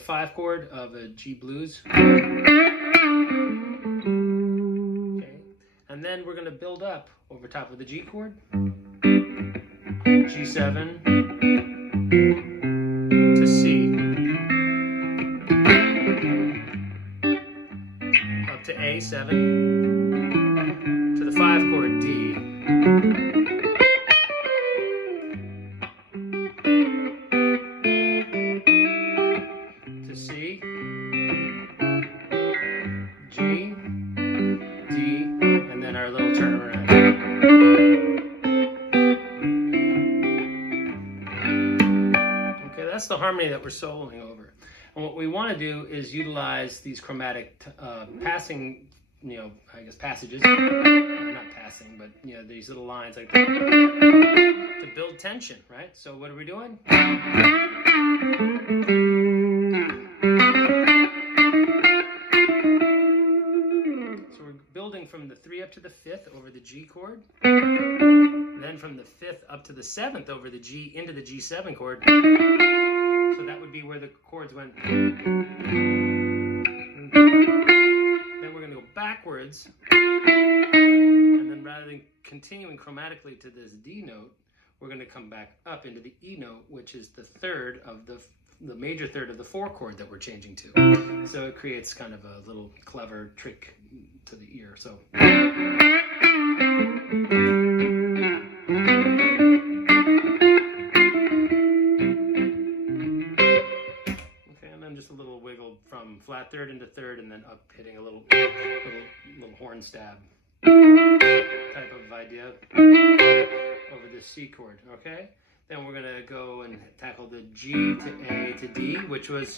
5 chord of a G blues. Okay. And then we're going to build up over top of the G chord. G7 to C. Up to A7 to the 5 chord D. To C, G, D, and then our little turnaround. Okay, that's the harmony that we're soloing over. And what we want to do is utilize these chromatic passing, I guess passages, not passing, but these little lines like that, to build tension, right? So what are we doing? So we're building from the 3 up to the 5th over the G chord, then from the 5th up to the 7th over the G into the G7 chord. So that would be where the chords went. Then we're going to go backwards, and then rather than continuing chromatically to this D note, we're going to come back up into the E note, which is the third of the major third of the 4 chord that we're changing to. So it creates kind of a little clever trick to the ear. So. Just a little wiggle from flat third into third, and then up hitting a little horn stab type of idea over the C chord. Okay, then we're gonna go and tackle the G to A to D, which was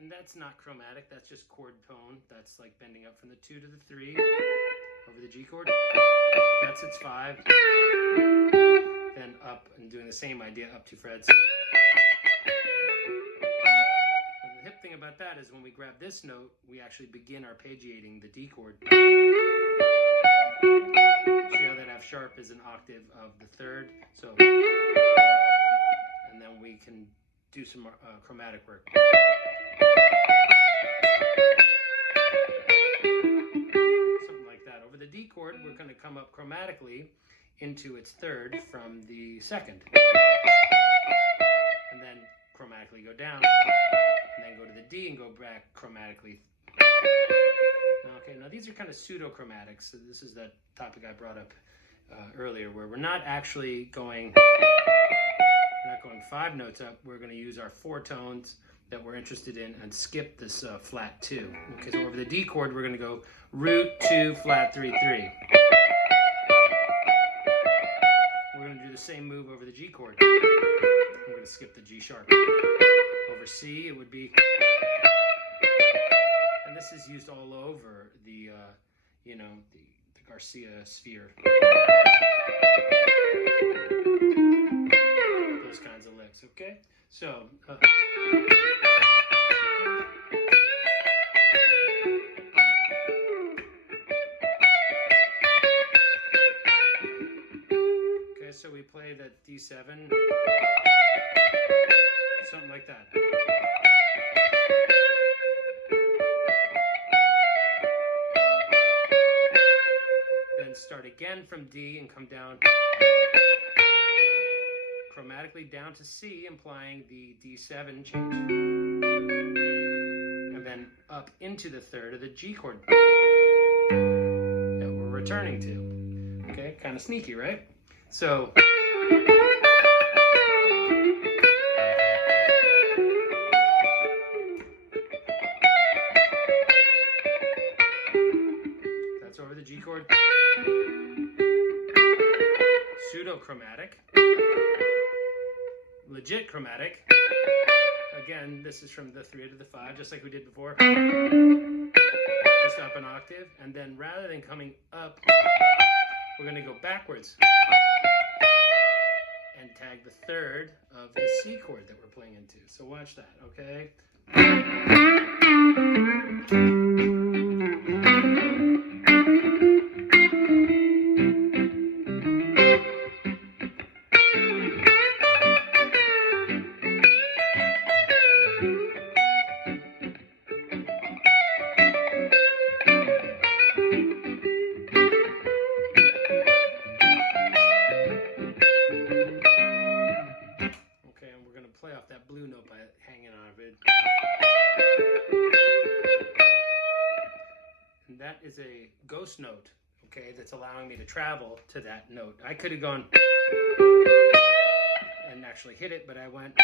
and that's not chromatic, that's just chord tone. That's like bending up from the 2 to the 3 over the G chord. That's its 5. Then up and doing the same idea up 2 frets. And the hip thing about that is when we grab this note, we actually begin arpeggiating the D chord. See how that F sharp is an octave of the 3rd. So, and then we can do some chromatic work. Something like that. Over the D chord, we're going to come up chromatically into its 3rd from the 2nd, and then chromatically go down, and then go to the D and go back chromatically. Okay, now these are kind of pseudochromatics. So this is that topic I brought up earlier, where we're not actually going 5 notes up. We're going to use our 4 tones that we're interested in and skip this flat 2. Okay, so over the D chord, we're going to go root 2 flat 3 3. We're going to do the same move over the G chord. I'm going to skip the G sharp. Over C, it would be, and this is used all over the, the Garcia sphere. Those kinds of licks, okay? So, so we play that D7, something like that. Then start again from D and come down chromatically down to C, implying the D7 change. And then up into the 3rd of the G chord that we're returning to. Okay, kind of sneaky, right? So, that's over the G chord. Pseudochromatic. Legit chromatic. Again, this is from the 3 to the 5, just like we did before. Just up an octave. And then rather than coming up, we're going to go backwards and tag the 3rd of the C chord that we're playing into. So watch that, okay? blue note by hanging on of it. And that is a ghost note, okay, that's allowing me to travel to that note. I could have gone and actually hit it, but I went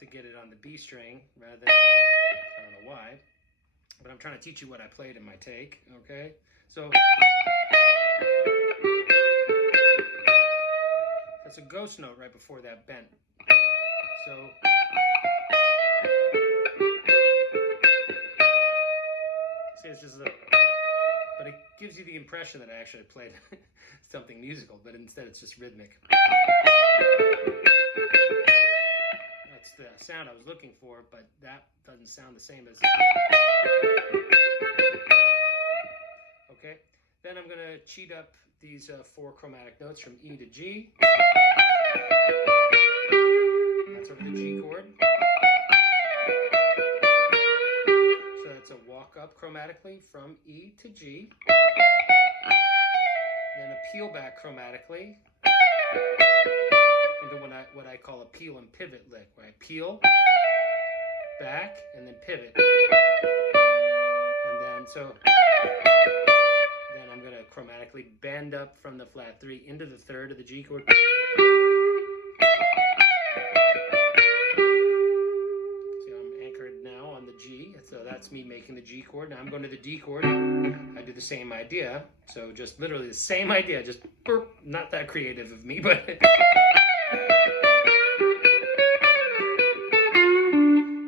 to get it on the B string rather than, I don't know why, but I'm trying to teach you what I played in my take, okay? So that's a ghost note right before that bent. So see, it's just a, but it gives you the impression that I actually played something musical, but instead it's just rhythmic. That's the sound I was looking for, but that doesn't sound the same as. Okay, then I'm going to cheat up these 4 chromatic notes from E to G. That's over the G chord. So that's a walk up chromatically from E to G. Then a peel back chromatically into what I call a peel and pivot lick, where I peel back and then pivot. And then then I'm going to chromatically bend up from the flat 3 into the 3rd of the G chord. See, I'm anchored now on the G, so that's me making the G chord. Now I'm going to the D chord. I do the same idea, so just literally the same idea, just burp, not that creative of me, but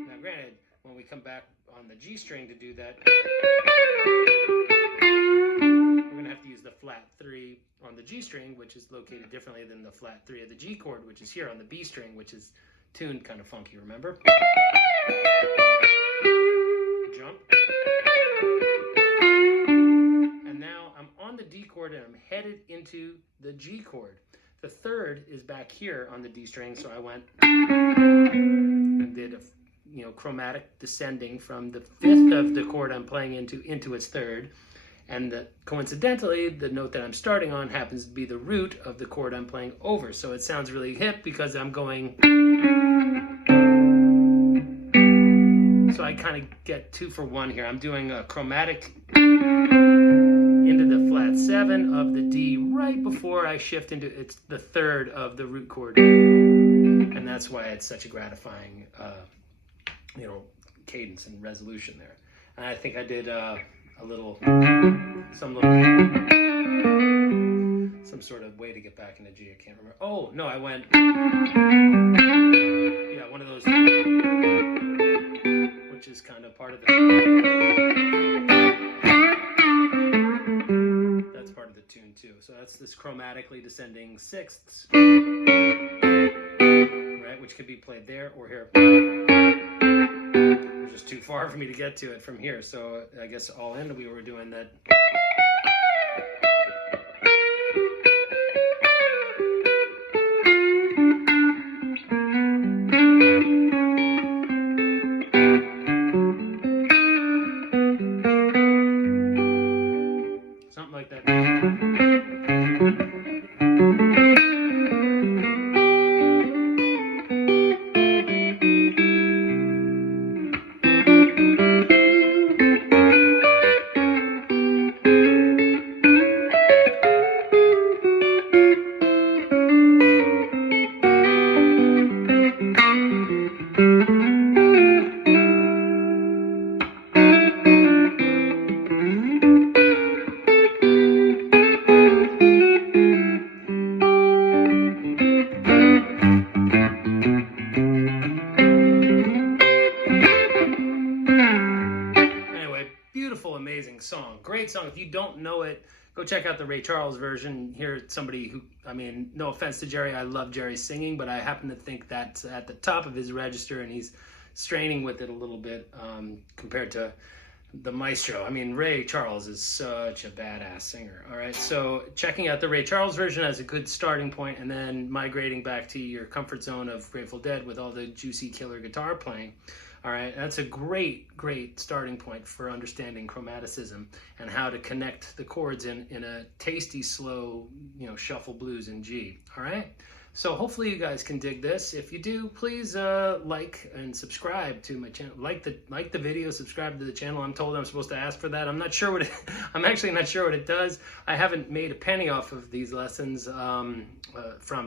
now granted, when we come back on the G string to do that, we're going to have to use the flat 3 on the G string, which is located differently than the flat 3 of the G chord, which is here on the B string, which is tuned kind of funky, remember? Jump. And now I'm on the D chord and I'm headed into the G chord. The 3rd is back here on the D string, so I went and did a chromatic descending from the 5th of the chord I'm playing into its 3rd. And coincidentally, the note that I'm starting on happens to be the root of the chord I'm playing over. So it sounds really hip because I'm going. So I kind of get 2 for 1 here. I'm doing a chromatic into the flat 7 of the D right before I shift into the 3rd of the root chord. And that's why it's such a gratifying, cadence and resolution there. And I think I did some sort of way to get back into G. I can't remember. Oh no, I went. Yeah, one of those, which is kind of part of the. That's part of the tune too. So that's this chromatically descending 6ths, right? Which could be played there or here. Just too far for me to get to it from here, so I guess all in we were doing that. Something like that. Amazing song, great song. If you don't know it, go check out the Ray Charles version. Hear somebody who, no offense to Jerry, I love Jerry's singing, but I happen to think that's at the top of his register and he's straining with it a little bit compared to the maestro. Ray Charles is such a badass singer. All right, so checking out the Ray Charles version as a good starting point, and then migrating back to your comfort zone of Grateful Dead with all the juicy killer guitar playing. All right, that's a great starting point for understanding chromaticism and how to connect the chords in a tasty, slow, shuffle blues in G. All right, So hopefully you guys can dig this. If you do, please like and subscribe to my channel. Like the video, subscribe to the channel. I'm told I'm supposed to ask for that. I'm not sure what I'm actually not sure what it does. I haven't made a penny off of these lessons from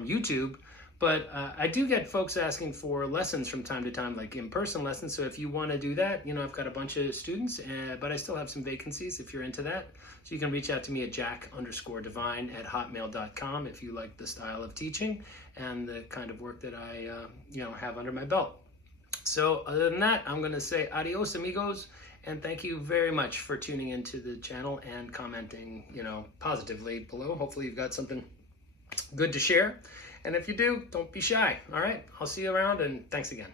YouTube, but I do get folks asking for lessons from time to time, like in-person lessons. So if you want to do that, you know, I've got a bunch of students, but I still have some vacancies if you're into that. So you can reach out to me at jack_divine@hotmail.com if you like the style of teaching and the kind of work that I have under my belt. So other than that, I'm going to say adios, amigos, and thank you very much for tuning into the channel and commenting, positively below. Hopefully you've got something good to share. And if you do, don't be shy. All right, I'll see you around, and thanks again.